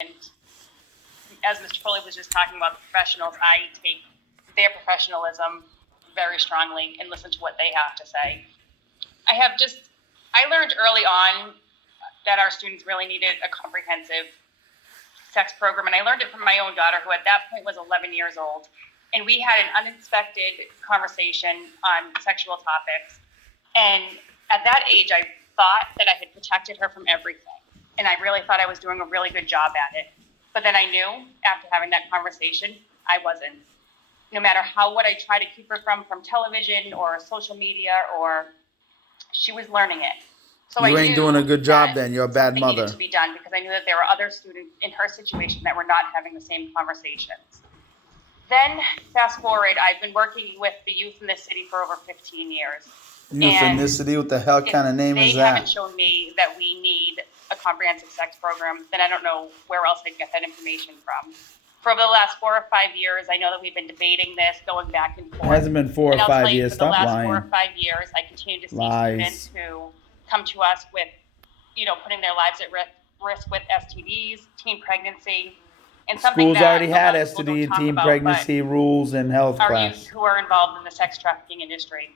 as Mr. Foley was just talking about the professionals, I take their professionalism very strongly and listen to what they have to say. I learned early on that our students really needed a comprehensive sex program, and I learned it from my own daughter, who at that point was 11 years old, and we had an unexpected conversation on sexual topics, and at that age, I thought that I had protected her from everything, and I really thought I was doing a really good job at it, but then I knew, after having that conversation, I wasn't. No matter what I tried to keep her from television or social media, or she was learning it. So you ain't doing a good job then. You're a bad mother. Needed to be done, because I knew that there were other students in her situation that were not having the same conversations. Then, fast forward, I've been working with the youth in this city for over 15 years. Youth in this city? What the hell kind of name is that? They haven't shown me that we need a comprehensive sex program, then I don't know where else I'd get that information from. For the last 4 or 5 years, I know that we've been debating this, going back and forth. It hasn't been 4 or 5 years. Stop lying. For the last 4 or 5 years, I continue to see students who come to us with, putting their lives at risk with STDs, teen pregnancy, and something Schools that already had STD, teen pregnancy rules and health class. Our youth who are involved in the sex trafficking industry.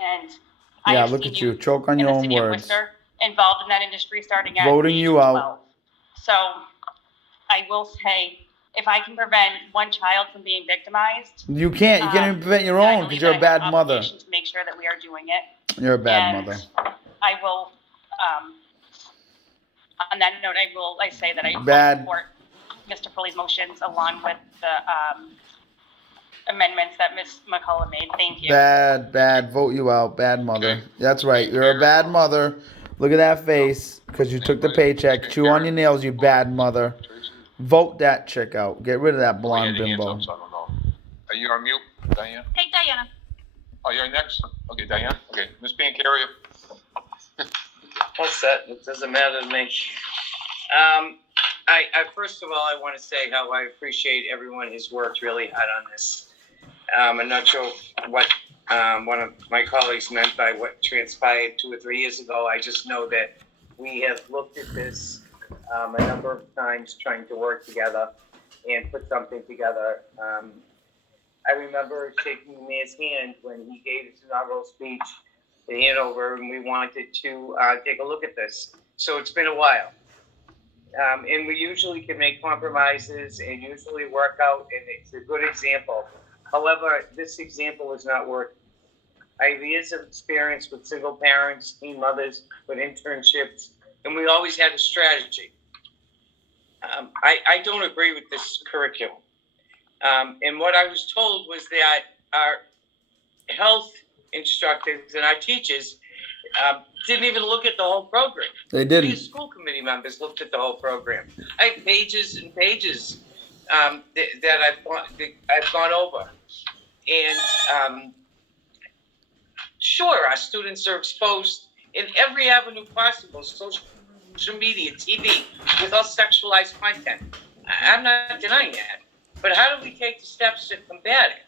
And yeah, look at you, choke on your own words. Involved in that industry starting at voting you out. So I will say, if I can prevent one child from being victimized, you can't. You can't even prevent your own, because you're a bad mother. To make sure that we are doing it. You're a bad mother. I will. On that note, I say that I support Mr. Foley's motions along with the amendments that Ms. McCullough made. Thank you. Bad. Vote you out. Bad mother. That's right. You're a bad mother. Look at that face, because you took the paycheck. Chew on your nails, you bad mother. Vote that chick out. Get rid of that blonde bimbo. Are you on mute, Diane? Hey, Diana. Oh, you're next? Okay, Diane. Okay, Ms. Biancaria. All set. It doesn't matter to me. I first of all, I want to say how I appreciate everyone who's worked really hard on this. I'm not sure what one of my colleagues meant by what transpired 2 or 3 years ago. I just know that we have looked at this a number of times, trying to work together and put something together. I remember shaking the man's hand when he gave his inaugural speech in Hanover, and we wanted to take a look at this. So it's been a while. And we usually can make compromises and usually work out, and it's a good example. However, this example is not working. I have years of experience with single parents, teen mothers, with internships, and we always had a strategy. I don't agree with this curriculum. And what I was told was that our health instructors and our teachers didn't even look at the whole program. They didn't. We as school committee members looked at the whole program. I have pages and pages that I've gone over. And sure, our students are exposed in every avenue possible, social media, TV, with all sexualized content. I'm not denying that. But how do we take the steps to combat it?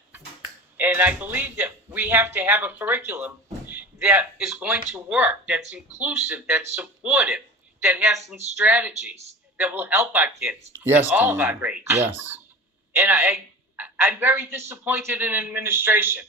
And I believe that we have to have a curriculum that is going to work, that's inclusive, that's supportive, that has some strategies that will help our kids in all of our grades. Yes. And I'm very disappointed in administration.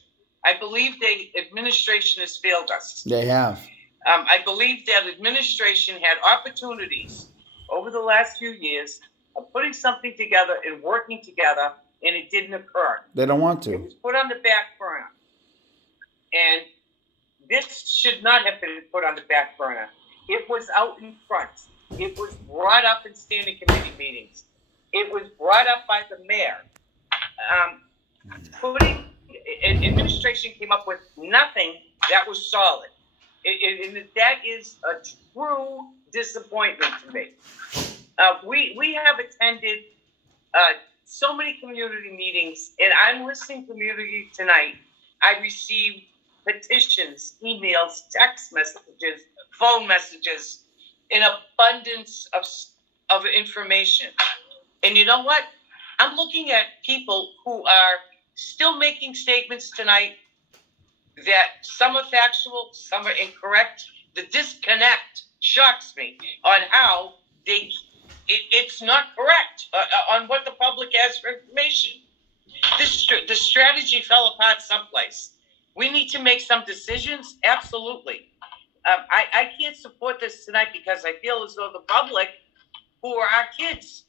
I believe administration has failed us. They have. I believe that administration had opportunities over the last few years of putting something together and working together, and it didn't occur. They don't want to. It was put on the back burner. And this should not have been put on the back burner. It was out in front. It was brought up in standing committee meetings. It was brought up by the mayor. Administration came up with nothing that was solid. And that is a true disappointment to me. We have attended so many community meetings, and I'm listening to community tonight. I received petitions, emails, text messages, phone messages, an abundance of information. And you know what? I'm looking at people who are still making statements tonight that some are factual, some are incorrect. The disconnect shocks me on how they it's not correct on what the public has for information. The strategy fell apart someplace. We need to make some decisions. Absolutely. I can't support this tonight because I feel as though the public, who are our kids,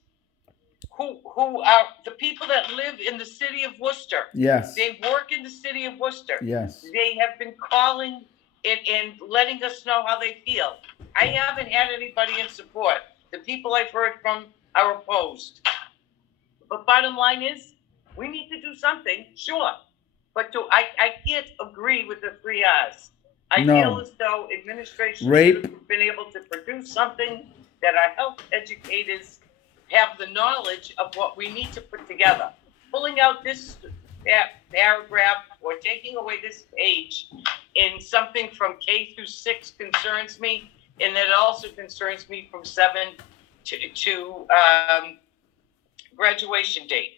who are the people that live in the city of Worcester. Yes. They work in the city of Worcester. Yes. They have been calling and letting us know how they feel. I haven't had anybody in support. The people I've heard from are opposed. But bottom line is, we need to do something, sure. But I can't agree with the 3 R's. I feel as though administration should have been able to produce something that our health educators have the knowledge of what we need to put together. Pulling out this paragraph or taking away this page in something from K through 6 concerns me, and it also concerns me from 7 to graduation date.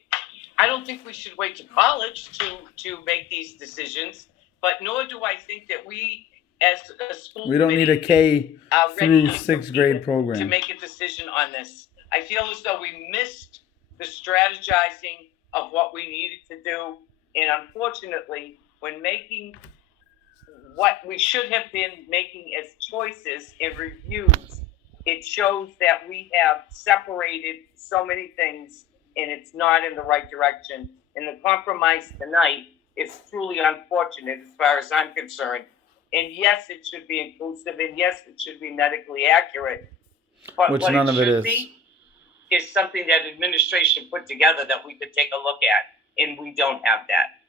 I don't think we should wait to college to make these decisions, but nor do I think that we as a school we don't need a K through 6th grade program to make a decision on this. I feel as though we missed the strategizing of what we needed to do, and unfortunately, when making what we should have been making as choices and reviews, it shows that we have separated so many things, and it's not in the right direction. And the compromise tonight is truly unfortunate as far as I'm concerned. And yes, it should be inclusive, and yes, it should be medically accurate. But which what none it of it should is. is something that administration put together that we could take a look at, and we don't have that.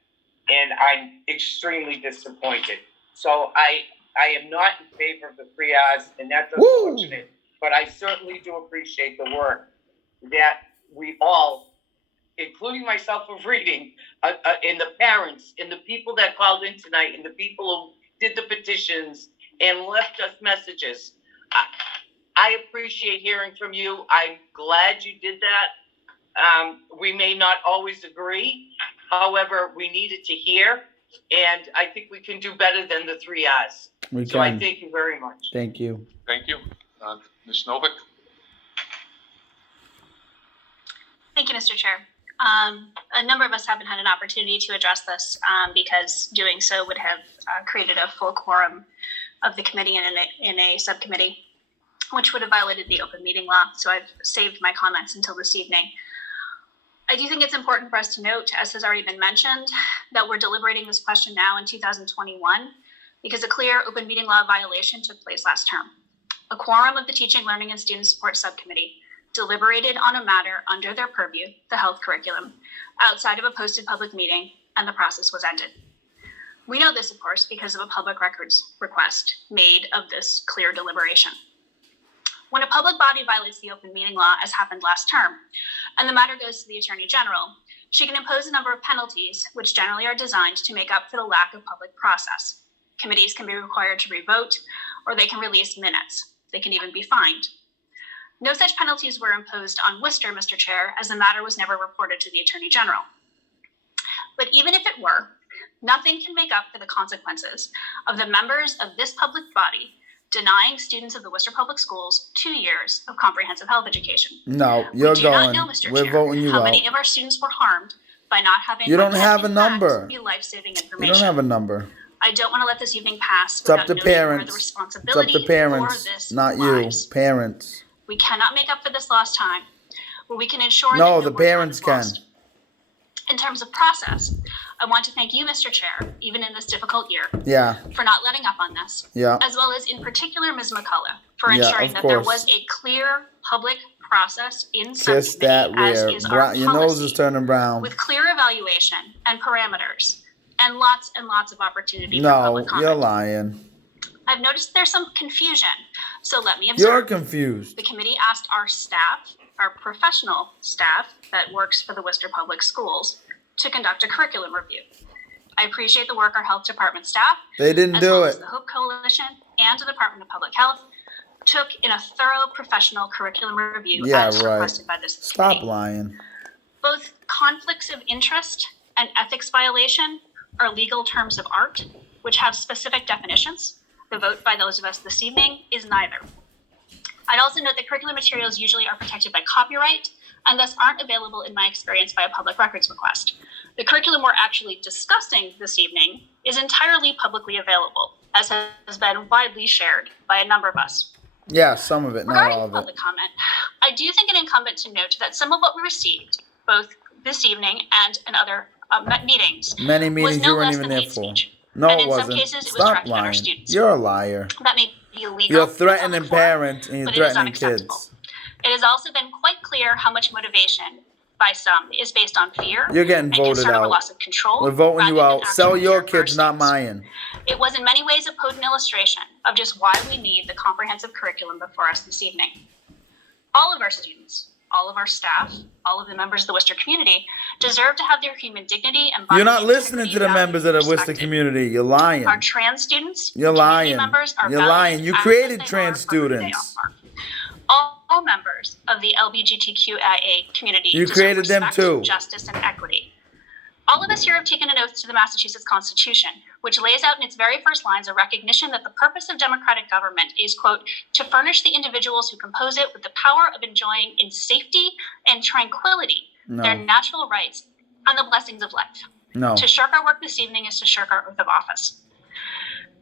And I'm extremely disappointed. So I am not in favor of the 3 R's, and that's unfortunate. But I certainly do appreciate the work that we all, including myself of reading, and the parents, and the people that called in tonight, and the people who did the petitions and left us messages. I appreciate hearing from you. I'm glad you did that. We may not always agree. However, we needed to hear, and I think we can do better than the 3 R's. So I thank you very much. Thank you. Thank you. Ms. Novick? Thank you, Mr. Chair. A number of us haven't had an opportunity to address this because doing so would have created a full quorum of the committee in a subcommittee, which would have violated the open meeting law. So I've saved my comments until this evening. I do think it's important for us to note, as has already been mentioned, that we're deliberating this question now in 2021 because a clear open meeting law violation took place last term. A quorum of the Teaching, Learning, and Student Support Subcommittee deliberated on a matter under their purview, the health curriculum, outside of a posted public meeting, and the process was ended. We know this, of course, because of a public records request made of this clear deliberation. When a public body violates the open meeting law, as happened last term, and the matter goes to the Attorney General, she can impose a number of penalties, which generally are designed to make up for the lack of public process. Committees can be required to revote, or they can release minutes. They can even be fined. No such penalties were imposed on Worcester, Mr. Chair, as the matter was never reported to the Attorney General. But even if it were, nothing can make up for the consequences of the members of this public body denying students of the Worcester Public Schools 2 years of comprehensive health education. No, you're we do going. Not know, Mr. We're Chair, voting you how out. many of our students were harmed by not having You don't have a number. Be life-saving information. You don't have a number. I don't want to let this evening pass It's up without to noting where parents. the It's responsibility up to parents, for this not lies. you. Parents. We cannot make up for this lost time, but we can ensure No, that the no more time parents is can. lost. In terms of process, I want to thank you, Mr. Chair, even in this difficult year, Yeah, for not letting up on this, yeah. as well as in particular Ms. McCullough, for Yeah, ensuring of that there course. was a clear public process in Kiss that subcommittee, as rear. is our Your nose policy, is turning brown. with clear evaluation and parameters, and lots of opportunity for No, public comment. you're lying. I've noticed there's some confusion, so let me You're observe. confused. The committee asked our staff, our professional staff that works for the Worcester Public Schools, to conduct a curriculum review. I appreciate the work our health department staff, They didn't as do well it. as the Hope Coalition and the Department of Public Health, took in a thorough professional curriculum review Yeah, as right. requested by this Stop committee. lying. Both conflicts of interest and ethics violation are legal terms of art, which have specific definitions. The vote by those of us this evening is neither. I'd also note that curriculum materials usually are protected by copyright and thus aren't available in my experience by a public records request. The curriculum we're actually discussing this evening is entirely publicly available, as has been widely shared by a number of us. Yeah, some of it, not Regarding all of it. public comment, I do think it incumbent to note that some of what we received, both this evening and in other meetings, Many was meetings no you weren't less even than there hate for. speech. No, And it in some wasn't. cases, it was Stop directed at our lying. students. You're a liar. That may be illegal. You're in the threatening public forum, parents and you're but it is threatening unacceptable. kids. It has also been quite clear how much motivation by some is based on fear You're getting and voted concern over out. loss of control. We're voting you rather than out. Sell actual your care for our kids, not students. mine. It was in many ways a potent illustration of just why we need the comprehensive curriculum before us this evening. All of our students, all of our staff, all of the members of the Worcester community deserve to have their human dignity and You're not bodily listening to integrity the members of the valued and Worcester respected. community. You're lying. Our trans students, You're community lying. members are You're valued lying. You as created they trans are for who they students. are. All members of the LGBTQIA community You deserve created them respect, too. justice, and equity. All of us here have taken an oath to the Massachusetts Constitution, which lays out in its very first lines a recognition that the purpose of democratic government is, quote, to furnish the individuals who compose it with the power of enjoying in safety and tranquility their No. natural rights and the blessings of life. No. To shirk our work this evening is to shirk our oath of office.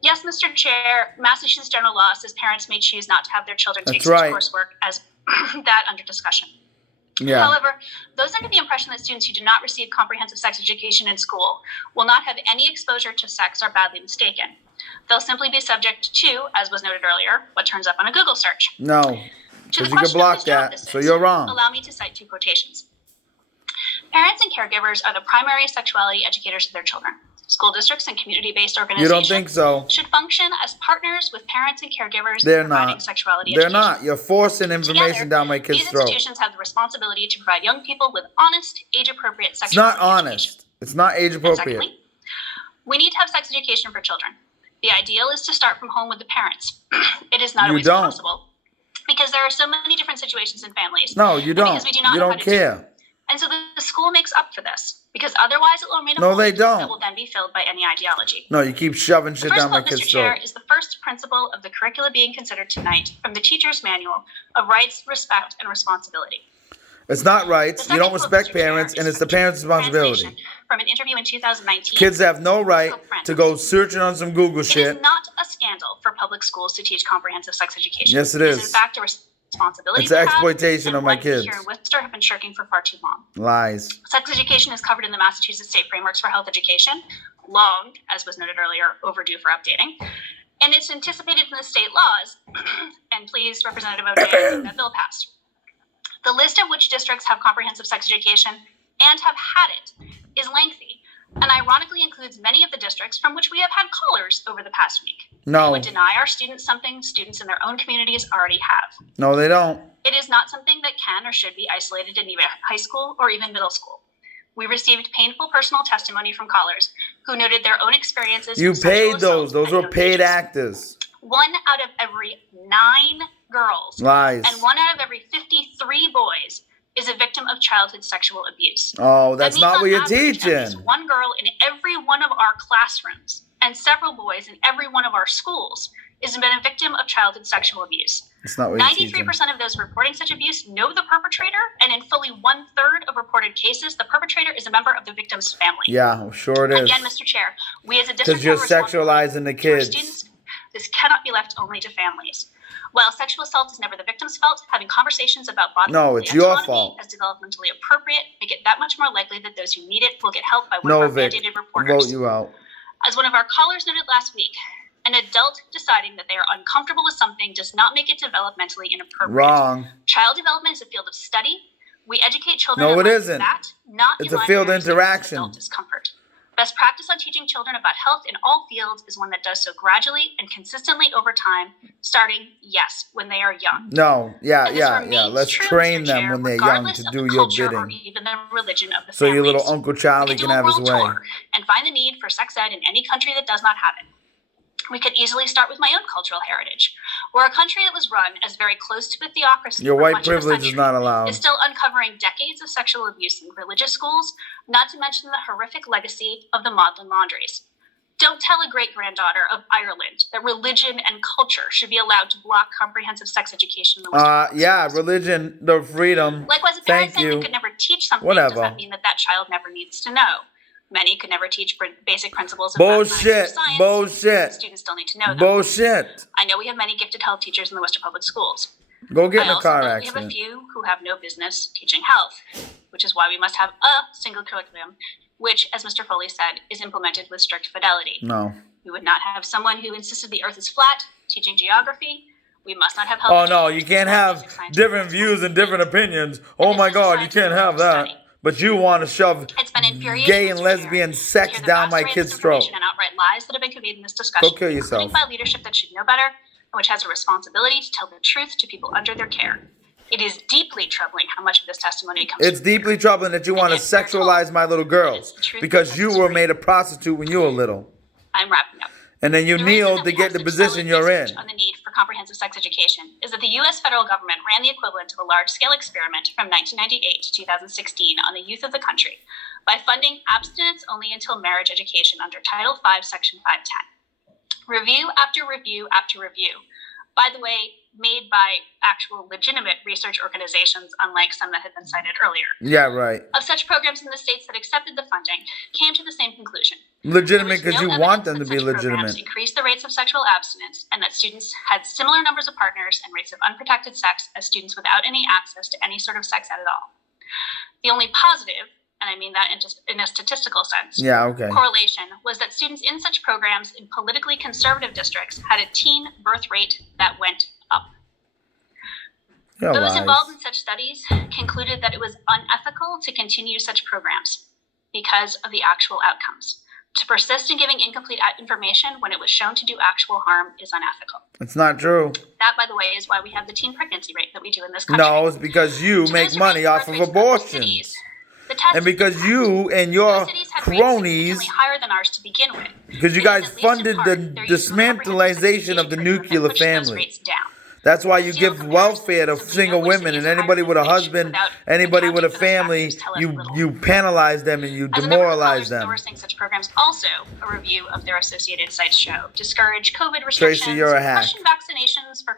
Yes, Mr. Chair, Massachusetts general law says parents may choose not to have their children take That's such right. coursework as that under discussion. Yeah. However, those under the impression that students who do not receive comprehensive sex education in school will not have any exposure to sex are badly mistaken. They'll simply be subject to, as was noted earlier, what turns up on a Google search. No. To the Because you can question of block whose job that. this So is, you're wrong. allow me to cite two quotations. Parents and caregivers are the primary sexuality educators of their children. School districts and community-based You organizations don't think so? should function as partners with parents and caregivers They're in providing not. sexuality They're education. not. You're forcing information Together, down my kid's these throat. institutions have the responsibility to provide young people with honest, age-appropriate It's sexuality not education. honest. It's not age And appropriate. secondly, we need to have sex education for children. The ideal is to start from home with the parents. It is not You always don't. possible because there are so many different situations in families. No, you And don't. because we do not You know how don't to do it. care. And so the school makes up for this because otherwise it will remain a No, void they don't. that will then be filled by any ideology. No, you keep shoving The shit first down my quote, Mr. kid's Chair, throat. is the first principle of the curricula being considered tonight from the Teacher's Manual of Rights, Respect, and Responsibility. It's not rights. The You don't second quote, respect Mr. Chair, parents, is and it's from the parents' responsibility. translation from an interview in 2019. Kids have no right to go searching on some Google It shit. is not a scandal for public schools to teach comprehensive sex education. Yes, it It is is. in fact a responsibility It's we have, exploitation and of my one we kids. here in Worcester have been shirking for far too long. Lies. Sex education is covered in the Massachusetts State Frameworks for Health Education, long, as was noted earlier, overdue for updating. And it's anticipated in the state laws, and please, Representative O'Day, get that bill passed. The list of which districts have comprehensive sex education and have had it is lengthy, and ironically includes many of the districts from which we have had callers over the past week. They No. would deny our students something students in their own communities already have. No, they don't. It is not something that can or should be isolated in either high school or even middle school. We received painful personal testimony from callers who noted their own experiences. You of sexual paid assault those. Those at were young paid ages. actors. 1 out of every 9 girls Lies. and 1 out of every 53 boys is a victim of childhood sexual abuse. Oh, that's That means not on what you're average, at least teaching. one girl in every one of our classrooms and several boys in every one of our schools has been a victim of childhood sexual abuse. That's not what you're teaching. 93% of those reporting such abuse know the perpetrator, and in fully 1/3 of reported cases, the perpetrator is a member of the victim's family. Yeah, sure it is. Again, Mr. Chair, we as a district Because you're have a responsibility sexualizing the to our kids. students. This cannot be left only to families. While sexual assault is never the victim's fault, having conversations about bodily No, it's your autonomy fault. as developmentally appropriate make it that much more likely that those who need it will get help by one of our Novick, mandated vote reporters. you out. As one of our callers noted last week, an adult deciding that they are uncomfortable with something does not make it developmentally inappropriate. Wrong. Child development is a field of study. We educate children No, it about isn't. that, not It's a in field line with interaction. adult discomfort. Best practice on teaching children about health in all fields is one that does so gradually and consistently over time, starting, yes, when they are young. No, yeah, And this yeah, remains yeah. Let's true, train Mr. them Chair, when they're young regardless to of do the your culture or bidding. even the religion of the So your little families. Uncle We Charlie could can do a have his world way. tour and find the need for sex ed in any country that does not have it. We could easily start with my own cultural heritage. We're a country that was run as very close to a theocracy Your for white much of a privilege is century. not allowed. Is still uncovering decades of sexual abuse in religious schools, not to mention the horrific legacy of the Maudlin laundries. Don't tell a great-granddaughter of Ireland that religion and culture should be allowed to block comprehensive sex education in the Western public Yeah, schools. religion, the freedom. Likewise, a parent Thank saying you. they could never teach something Whatever. does not mean that that child never needs to know. Many could never teach basic principles of Bullshit. mathematics or science. Bullshit. Students still need to know them. Bullshit. I know we have many gifted health teachers in the Worcester Public Schools. Go get I in a also car know we have a accident. few who have no business teaching health, which is why we must have a single curriculum, which, as Mr. Foley said, is implemented with strict fidelity. No. We would not have someone who insisted the earth is flat teaching geography. We must not have health. Oh no, you educators can't teaching have basic science different principles. views and different opinions. Oh my God, you can't have that. But you want to shove It's been infuriating, gay and Mr. lesbian Chair, sex to hear the down vast my array of kid's throat. misinformation and outright lies that have been conveyed in this discussion, Go kill yourself. including by leadership that should know better and which has a responsibility to tell the truth to people under their care. It is deeply troubling how much of this testimony comes It's from deeply troubling that you want to And yet we're told sexualize my little girls because you were made a prostitute when you were little. I'm wrapping up. And then you The reason kneeled that to we get have the such position solid you're in. research on the need for comprehensive sex education is that the U.S. federal government ran the equivalent of a large-scale experiment from 1998 to 2016 on the youth of the country by funding abstinence only until marriage education under Title V, Section 510. Review after review after review, by the way, made by actual legitimate research organizations, unlike some that had been cited earlier, Yeah, right. of such programs in the states that accepted the funding, came to the same conclusion. Legitimate There was because no you want them evidence to that be such programs legitimate. increased the rates of sexual abstinence, and that students had similar numbers of partners and rates of unprotected sex as students without any access to any sort of sex ed at all. The only positive, and I mean that in a statistical sense, Yeah, okay. correlation was that students in such programs in politically conservative districts had a teen birth rate that went up. You're Those lies. involved in such studies concluded that it was unethical to continue such programs because of the actual outcomes. To persist in giving incomplete information when it was shown to do actual harm is unethical. It's not true. That, by the way, is why we have the teen pregnancy rate that we do in this country. No, it's because you To make those who money raise off birth of rates in other abortions. cities, the test And is because incorrect. you and Those your cities had rates cronies, significantly higher than ours to begin with. because you Because guys at least in funded part, the they're using the comprehensive dismantleization of the curriculum that nuclear pushed those family. rates down. That's why you Steel give comparisons welfare to simply know single which women cities and are anybody higher with a than which husband, without anybody with a accounting for those family, factors tell us you little. penalize them and you As a number of demoralize scholars them. endorsing such programs, also a review of their associated sites show discourage COVID restrictions, Tracy, you're a hack. question vaccinations for